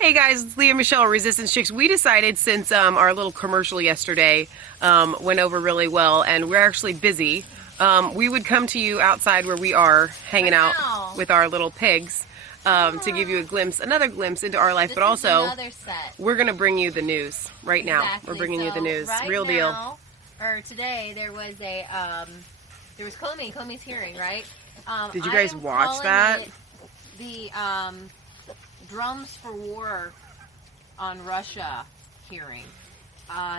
Hey guys, it's Leah Michelle, Resistance Chicks. We decided since our little commercial yesterday went over really well and we're actually busy, we would come to you outside where we are hanging out with our little pigs to give you a glimpse, another glimpse into our life, This but also we're going to bring you the news right now. Exactly. We're bringing you the news. Right Real deal. now, or today, there was Comey's hearing, right? Did you guys watch that? The Drums for War on Russia hearing.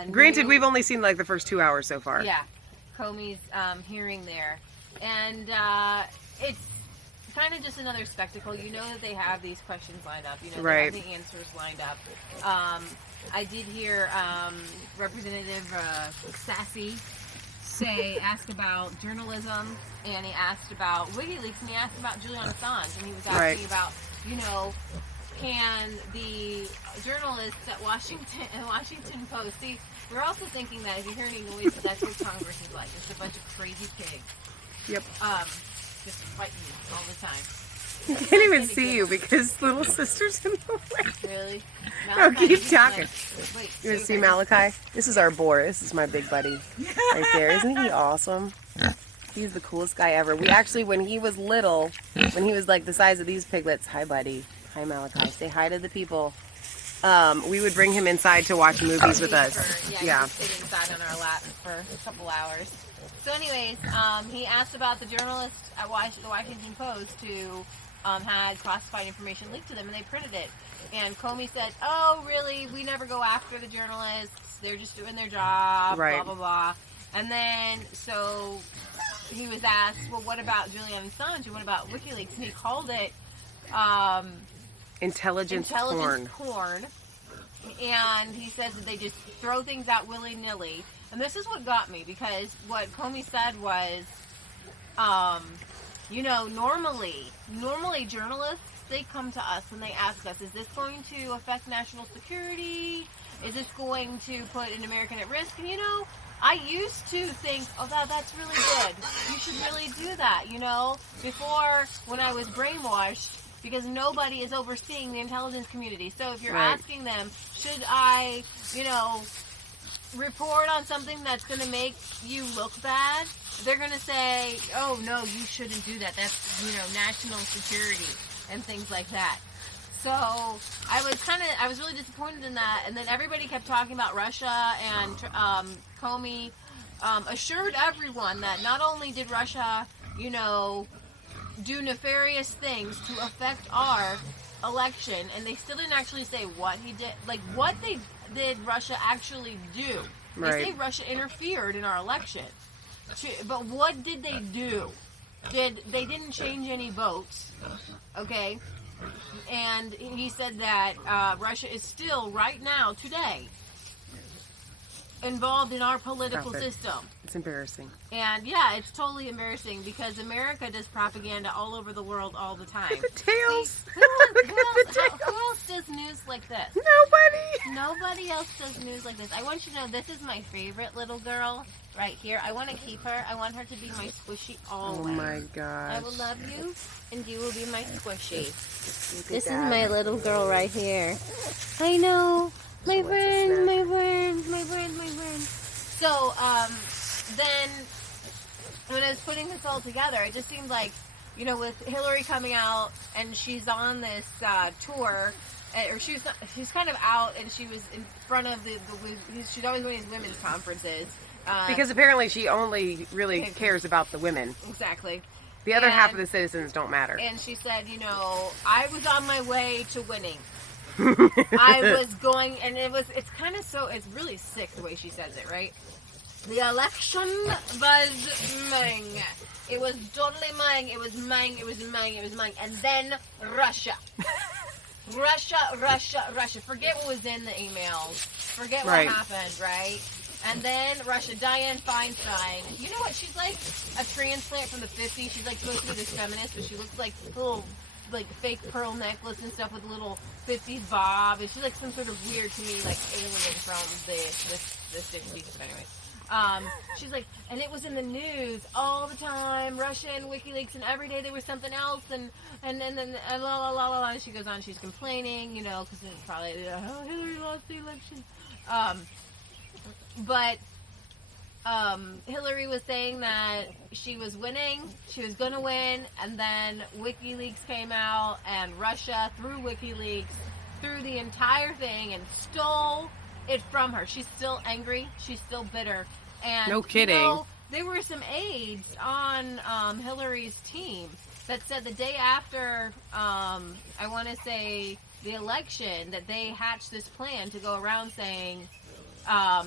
Granted, we've only seen like the first 2 hours so far. Yeah, Comey's hearing there. And it's kind of just another spectacle. You know that they have these questions lined up. You know they have the answers lined up. I did hear Representative Sassy ask about journalism, and he asked about WikiLeaks, and he asked about Julian Assange, and he was asking about, you know, can the journalists at Washington Post, see, we're also thinking that if you hear any noise, that's what Congress is like. It's a bunch of crazy pigs. Yep. Just fighting all the time. I can't even see you because little sister's in the way. Really? No, keep talking. Wait, You want to see Malachi? This is our boar. This is my big buddy right there. Isn't he awesome? He's the coolest guy ever. We actually, when he was little, when he was like the size of these piglets, hi buddy, hi Malachi, say hi to the people. We would bring him inside to watch movies with us. Yeah. Sit inside on our lap for a couple hours. So anyways, he asked about the journalists at the Washington Post who had classified information leaked to them, and they printed it. And Comey said, oh, really? We never go after the journalists. They're just doing their job, blah, blah, blah. And then, so he was asked, well, what about Julian Assange? And what about WikiLeaks? And he called it intelligence porn. And he says that they just throw things out willy-nilly. And this is what got me, because what Comey said was, you know, normally journalists, they come to us and they ask us, is this going to affect national security? Is this going to put an American at risk? And, you know, I used to think, oh, that's really good. You should really do that, you know, before when I was brainwashed, because nobody is overseeing the intelligence community. So if you're asking them, should I, you know, report on something that's going to make you look bad, they're going to say, oh, no, you shouldn't do that. That's, you know, national security and things like that. So I was really disappointed in that. And then everybody kept talking about Russia, and Comey assured everyone that not only did Russia, you know, do nefarious things to affect our election, and they still didn't actually say what he did, like what did Russia actually do. They say Russia interfered in our election, but what did they do? They didn't change any votes, okay? And he said that Russia is still, right now, today, involved in our political system. It's embarrassing. And yeah, it's totally embarrassing, because America does propaganda all over the world all the time. Look at the tails. See, who else does news like this? Nobody else does news like this. I want you to know, this is my favorite little girl right here. I want to keep her. I want her to be my squishy always. Oh my gosh. I will love you, and you will be my squishy. This is my little girl right here. I know. My friend. So, then, when I was putting this all together, it just seemed like, you know, with Hillary coming out, and she's on this tour, or she's kind of out, and she was in front of she's always doing these women's conferences. Because apparently she only really cares about the women. Exactly. The other half of the citizens don't matter. And she said, you know, I was on my way to winning. I was going, and it's kind of it's really sick the way she says it, right? The election was mine. It was totally mine. It was mine. And then Russia. Russia. Forget what was in the emails. Forget what happened, right? And then Russia. Dianne Feinstein. You know what? She's like a transplant from the 50s. She's like supposed to be this feminist, but she looks like little, like fake pearl necklace and stuff with a little 50s bob. And she's like some sort of weird, to me, like alien from the 60s. Anyway. She's like, and it was in the news all the time, Russia and WikiLeaks, and every day there was something else, and la la la la la. And she goes on, she's complaining, you know, because it's probably, oh, Hillary lost the election. But Hillary was saying that she was winning, she was going to win, and then WikiLeaks came out, and Russia, through WikiLeaks, threw the entire thing and stole it from her. She's still angry, she's still bitter. And no kidding. You know, there were some aides on Hillary's team that said the day after, I want to say, the election, that they hatched this plan to go around saying,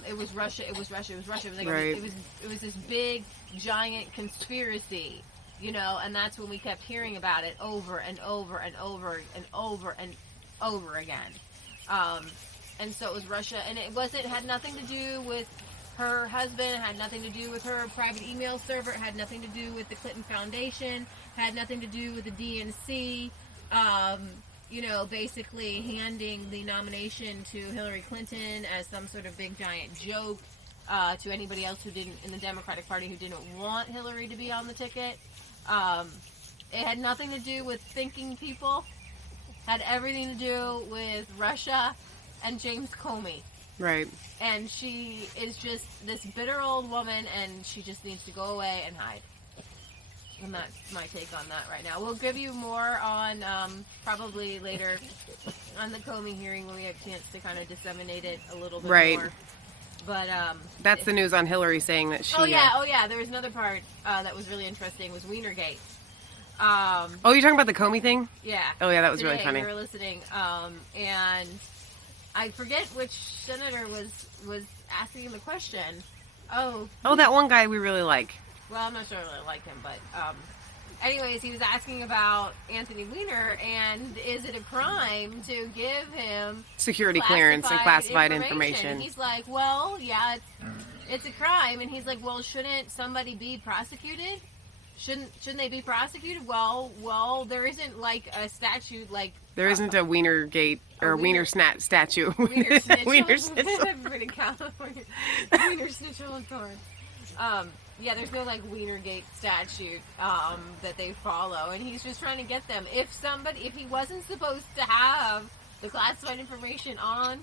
it was Russia, it was Russia, it was Russia. It was, like, right. it was this big, giant conspiracy, you know, and that's when we kept hearing about it over and over and over and over and over again. And so it was Russia, and it had nothing to do with her husband, it had nothing to do with her private email server, it had nothing to do with the Clinton Foundation, had nothing to do with the DNC, you know, basically handing the nomination to Hillary Clinton as some sort of big giant joke to anybody else who didn't, in the Democratic Party, who didn't want Hillary to be on the ticket. It had nothing to do with thinking people, had everything to do with Russia and James Comey. Right. And she is just this bitter old woman, and she just needs to go away and hide. And that's my take on that right now. We'll give you more on, probably later, on the Comey hearing when we have a chance to kind of disseminate it a little bit more. But, that's the news on Hillary saying that she... Oh, yeah. There was another part that was really interesting, was Wienergate. Oh, you're talking about the Comey thing? Yeah. Oh, yeah, that was Today, really funny. We were listening, and I forget which senator was asking the question. Oh, that one guy we really like. Well, I'm not sure I really like him, but anyways, he was asking about Anthony Weiner, and is it a crime to give him security clearance and classified information? And he's like, well, yeah, it's a crime. And he's like, well, shouldn't somebody be prosecuted? Shouldn't they be prosecuted? Well, there isn't like a statute like... There isn't a Wienergate or Wiener Snat statue. Wiener Snitch. Wiener Snitch. Everybody in California. Wiener Snitch on corn. Yeah, there's no like Wienergate statute that they follow, and he's just trying to get them. If he wasn't supposed to have the classified information on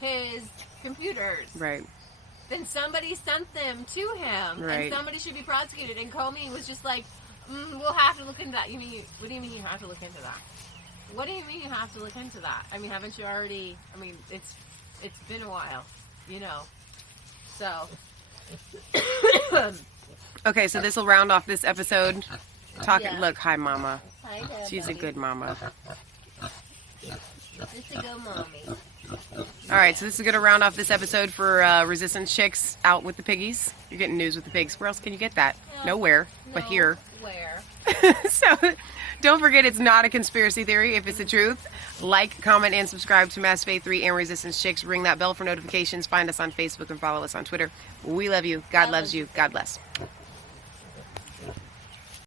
his computers, right, then somebody sent them to him, right, and somebody should be prosecuted. And Comey was just like, we'll have to look into that. What do you mean you have to look into that? What do you mean you have to look into that? I mean, haven't you already? I mean, it's been a while, you know. So. Okay, so this will round off this episode. Yeah. Look, hi, Mama. Hi, Dad, She's buddy. a good mama. It's a good mommy. All right, so this is going to round off this episode for Resistance Chicks out with the piggies. You're getting news with the pigs. Where else can you get that? Nowhere, but here. Where? So don't forget, it's not a conspiracy theory if it's the truth. Like, comment, and subscribe to Mass Faith 3 and Resistance Chicks. Ring that bell for notifications. Find us on Facebook and follow us on Twitter. We love you. God loves you. God bless.